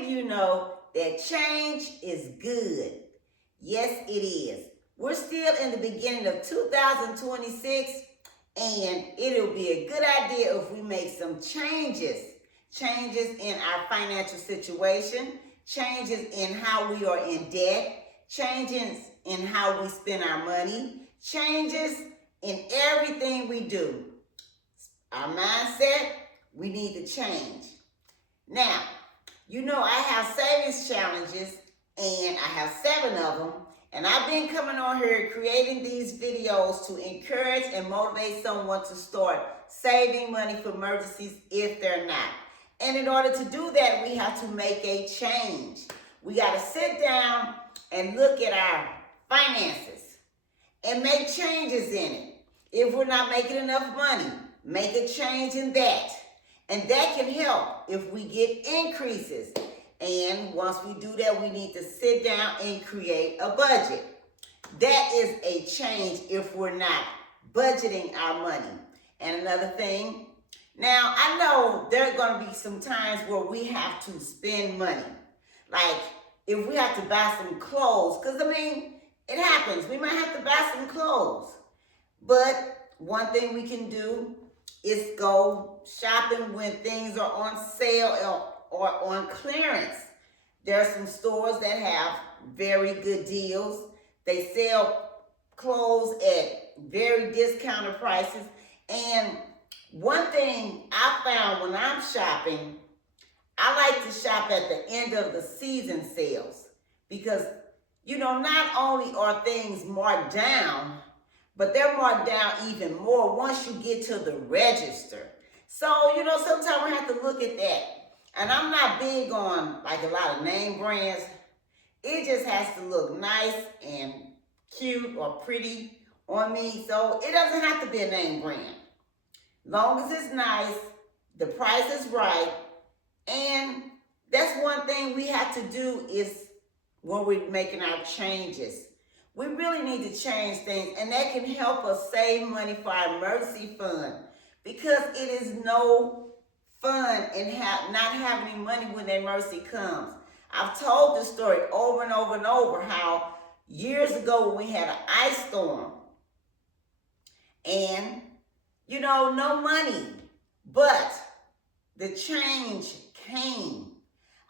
many of you know that change is good? Yes, it is. We're still in the beginning of 2026, and it'll be a good idea if we make some changes. Changes in our financial situation, changes in how we are in debt, changes in how we spend our money, changes in everything we do. Our mindset, we need to change. Now, you know I have savings challenges, and I have 7 of them, and I've been coming on here creating these videos to encourage and motivate someone to start saving money for emergencies if they're not. And in order to do that, we have to make a change. We got to sit down and look at our finances and make changes in it. If we're not making enough money, make a change in that. And that can help if we get increases. And once we do that, we need to sit down and create a budget. That is a change if we're not budgeting our money. And another thing, now I know there are going to be some times where we have to spend money. Like if we have to buy some clothes, because I mean, it happens. We might have to buy some clothes. But one thing we can do is go shopping when things are on sale or on clearance. There are some stores that have very good deals. They sell clothes at very discounted prices. And one thing I found when I'm shopping, I like to shop at the end of the season sales because, you know, not only are things marked down, but they're marked down even more once you get to the register. So, you know, sometimes we have to look at that. And I'm not big on like a lot of name brands. It just has to look nice and cute or pretty on me. So it doesn't have to be a name brand. Long as it's nice, the price is right. And that's one thing we have to do is when we're making our changes. We really need to change things, and that can help us save money for our emergency fund because it is no fun in not having any money when the emergency comes. I've told this story over and over and over how years ago when we had an ice storm and, you know, no money, but the change came.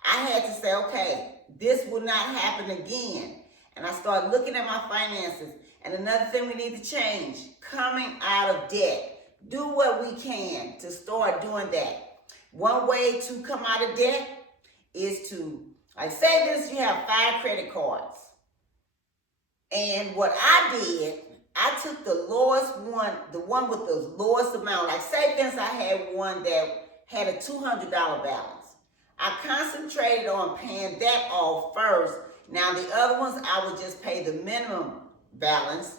I had to say, okay, this will not happen again. And I started looking at my finances. And another thing we need to change, coming out of debt. Do what we can to start doing that. One way to come out of debt is to, like say this, you have 5 credit cards. And what I did, I took the lowest one, the one with the lowest amount. Like say for instance, I had one that had a $200 balance. I concentrated on paying that off first. Now the other ones, I would just pay the minimum balance.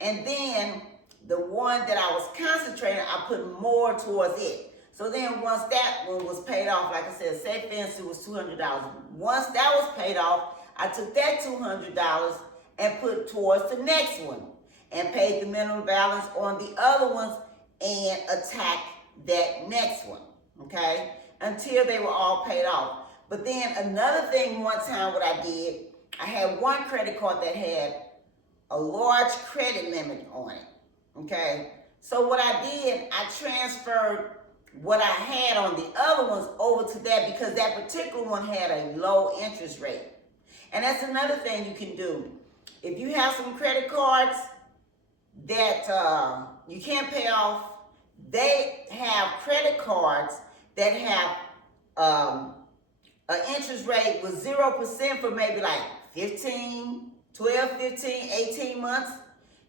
And then the one that I was concentrating, I put more towards it. So then once that one was paid off, like I said, say for instance, it was $200. Once that was paid off, I took that $200 and put towards the next one and paid the minimum balance on the other ones and attacked that next one, okay? Until they were all paid off. But then another thing one time what I did, I had one credit card that had a large credit limit on it, okay? So what I did, I transferred what I had on the other ones over to that because that particular one had a low interest rate. And that's another thing you can do. If you have some credit cards that you can't pay off, they have credit cards that have an interest rate with 0% for maybe like 12, 15, 18 months.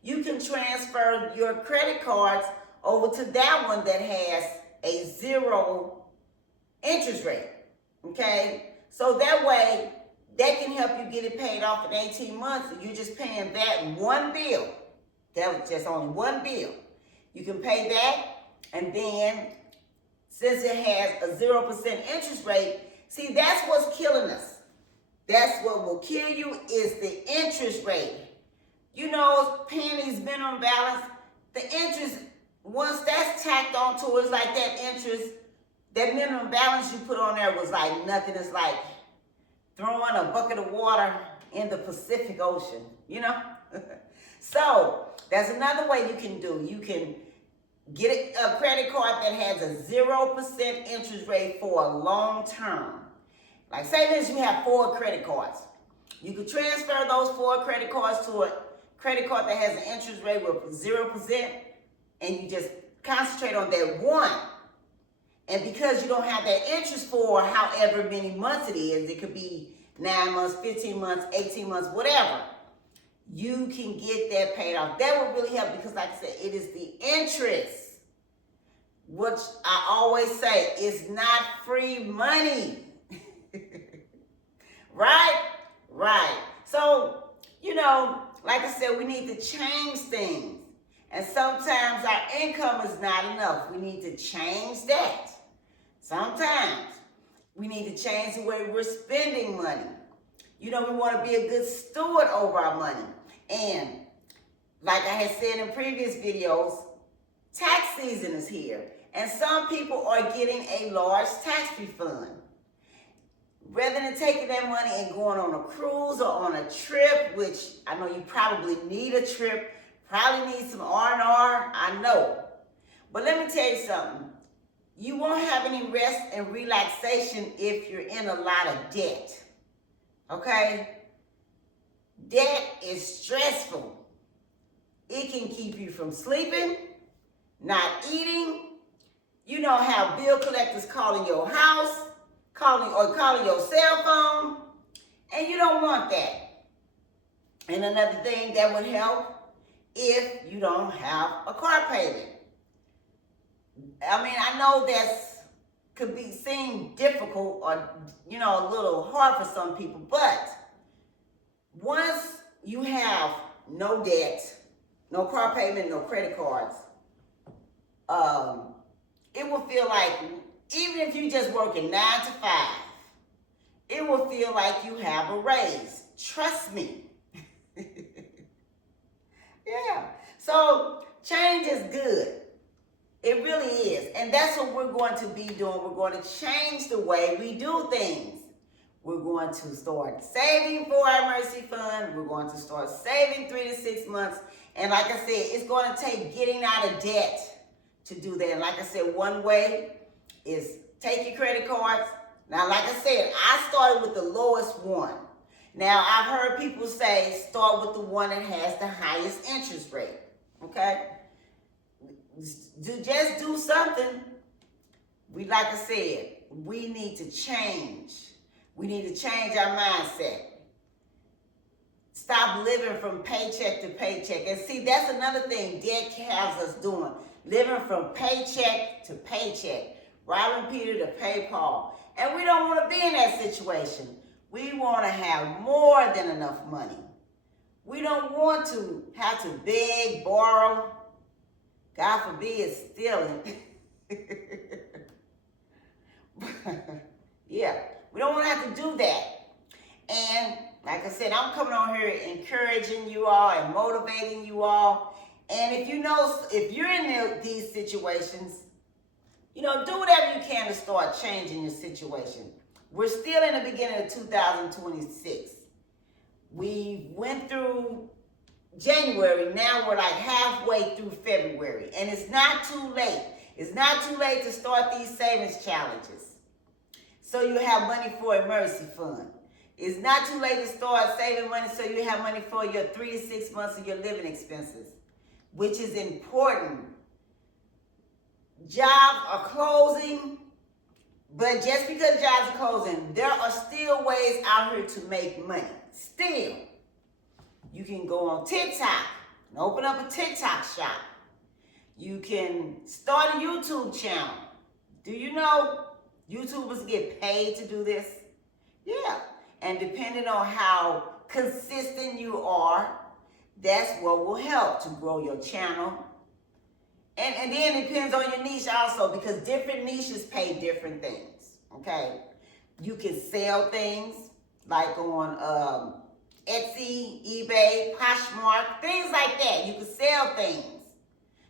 You can transfer your credit cards over to that one that has a 0 interest rate, okay? So that way, that can help you get it paid off in 18 months. And you're just paying that one bill. That was just only one bill. You can pay that, and then since it has a 0% interest rate, see, that's what's killing us. That's what will kill you is the interest rate. You know, paying these minimum balance, the interest, once that's tacked onto it, it's like that interest, that minimum balance you put on there was like nothing. It's like throwing a bucket of water in the Pacific Ocean, you know? So that's another way you can do. You can get a credit card that has a 0% interest rate for a long term. Like say this, you have 4 credit cards. You could transfer those 4 credit cards to a credit card that has an interest rate with 0%, and you just concentrate on that one. And because you don't have that interest for however many months it is, it could be 9 months, 15 months, 18 months, whatever, you can get that paid off. That would really help because, like I said, it is the interest, which I always say is not free money. Right? Right. So, you know, like I said, we need to change things. And sometimes our income is not enough. We need to change that. Sometimes we need to change the way we're spending money. You know, we want to be a good steward over our money. And like I had said in previous videos, tax season is here. And some people are getting a large tax refund. Rather than taking that money and going on a cruise or on a trip, which I know you probably need a trip, probably need some R&R, I know. But let me tell you something. You won't have any rest and relaxation if you're in a lot of debt. Okay? Debt is stressful. It can keep you from sleeping, not eating. You know how bill collectors calling your house, calling your cell phone, and you don't want that. And another thing that would help if you don't have a car payment. I mean, I know that's could be seem difficult or, you know, a little hard for some people, but once you have no debt, no car payment, no credit cards, it will feel like, even if you're just working 9 to 5, it will feel like you have a raise. Trust me. Yeah. So change is good. It really is. And that's what we're going to be doing. We're going to change the way we do things. We're going to start saving for our emergency fund. We're going to start saving 3 to 6 months. And like I said, it's going to take getting out of debt to do that. And like I said, one way is take your credit cards. Now, like I said, I started with the lowest one. Now, I've heard people say start with the one that has the highest interest rate. Okay? Just do something. Like I said, we need to change. We need to change our mindset. Stop living from paycheck to paycheck. And see, that's another thing debt has us doing. Living from paycheck to paycheck. Robbing Peter to pay Paul. And we don't want to be in that situation. We want to have more than enough money. We don't want to have to beg, borrow, God forbid, stealing. Yeah, we don't want to have to do that. And like I said, I'm coming on here encouraging you all and motivating you all. And if you know, if you're in these situations, you know, do whatever you can to start changing your situation. We're still in the beginning of 2026. We went through January, now we're like halfway through February, and it's not too late. It's not too late to start these savings challenges so you have money for emergency fund. It's not too late to start saving money so you have money for your 3 to 6 months of your living expenses, which is important. Jobs are closing, but just because jobs are closing, there are still ways out here to make money. Still. You can go on TikTok and open up a TikTok shop. You can start a YouTube channel. Do you know YouTubers get paid to do this? Yeah. And depending on how consistent you are, that's what will help to grow your channel. And then it depends on your niche also, because different niches pay different things. Okay? You can sell things like on Etsy, eBay, Poshmark, things like that. You can sell things.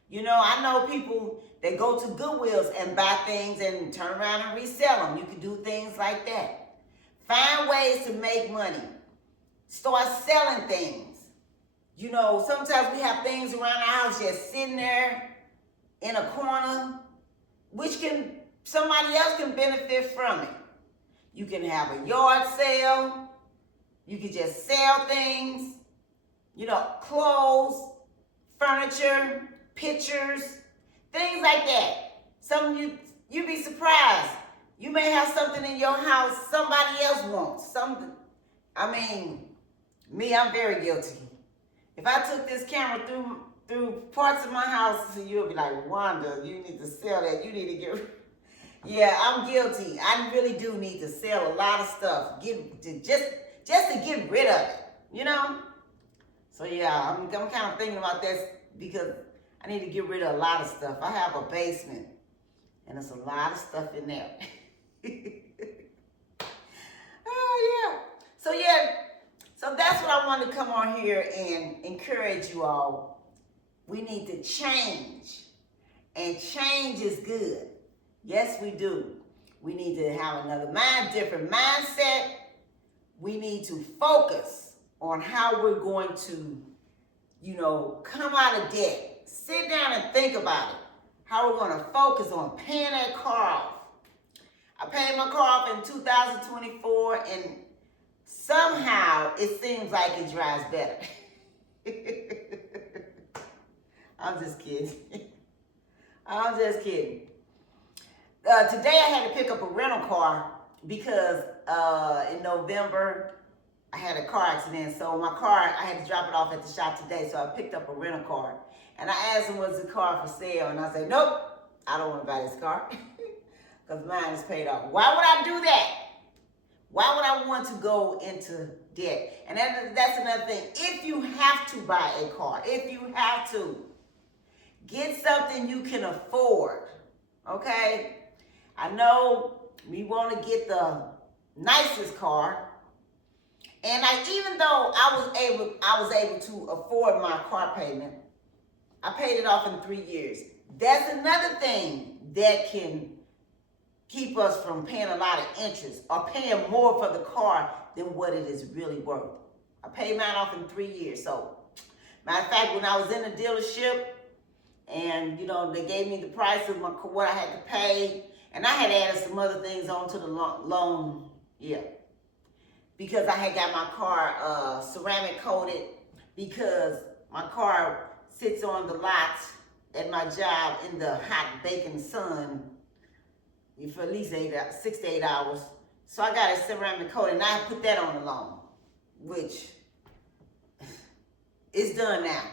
You know, I know people that go to Goodwills and buy things and turn around and resell them. You can do things like that. Find ways to make money. Start selling things. You know, sometimes we have things around our house just sitting there in a corner, which somebody else can benefit from it. You can have a yard sale. You can just sell things, you know, clothes, furniture, pictures, things like that. You'd be surprised. You may have something in your house somebody else wants. I mean, me, I'm very guilty. If I took this camera through parts of my house, you'll be like, Wanda, you need to sell that. You need to get. Yeah, I'm guilty. I really do need to sell a lot of stuff. Just to get rid of it, you know? So yeah, I'm kind of thinking about this because I need to get rid of a lot of stuff. I have a basement and there's a lot of stuff in there. Oh yeah. So that's what I wanted to come on here and encourage you all. We need to change. And change is good. Yes, we do. We need to have another different mindset. We need to focus on how we're going to, you know, come out of debt. Sit down and think about it. How we're going to focus on paying that car off. I paid my car off in 2024 and somehow it seems like it drives better. I'm just kidding. I'm just kidding. Today I had to pick up a rental car because in November I had a car accident. So my car, I had to drop it off at the shop today. So I picked up a rental car. And I asked him, was the car for sale? And I said, nope, I don't want to buy this car because mine is paid off. Why would I do that? Why would I want to go into debt? And that's another thing. If you have to buy a car, if you have to, get something you can afford, okay? I know we want to get the nicest car, and even though I was able to afford my car payment, I paid it off in 3 years. That's another thing that can keep us from paying a lot of interest or paying more for the car than what it is really worth. I paid mine off in 3 years. So, matter of fact, when I was in the dealership, and you know, they gave me the price of what I had to pay. And I had added some other things onto the loan, yeah. Because I had got my car ceramic coated because my car sits on the lot at my job in the hot baking sun for at least 6 to 8 hours. So I got a ceramic coated and I put that on the loan, which is done now.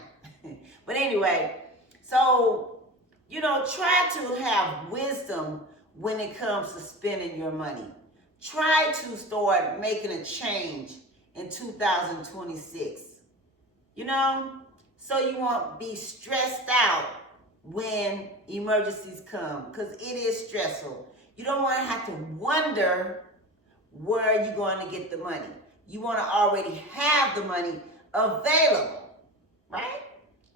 But anyway, so, you know, try to have wisdom when it comes to spending your money. Try to start making a change in 2026, you know, so you won't be stressed out when emergencies come, because it is stressful. You don't want to have to wonder where you're going to get the money. You want to already have the money available, right?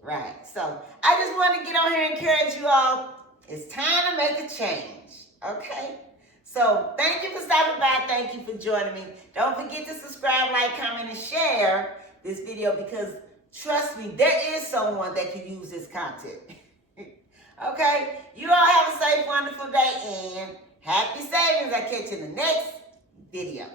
Right. So I just want to get on here and encourage you all. It's time to make a change. Okay? So thank you for stopping by. Thank you for joining me. Don't forget to subscribe, like, comment, and share this video because trust me, there is someone that can use this content. Okay? You all have a safe, wonderful day and happy savings. I'll catch you in the next video.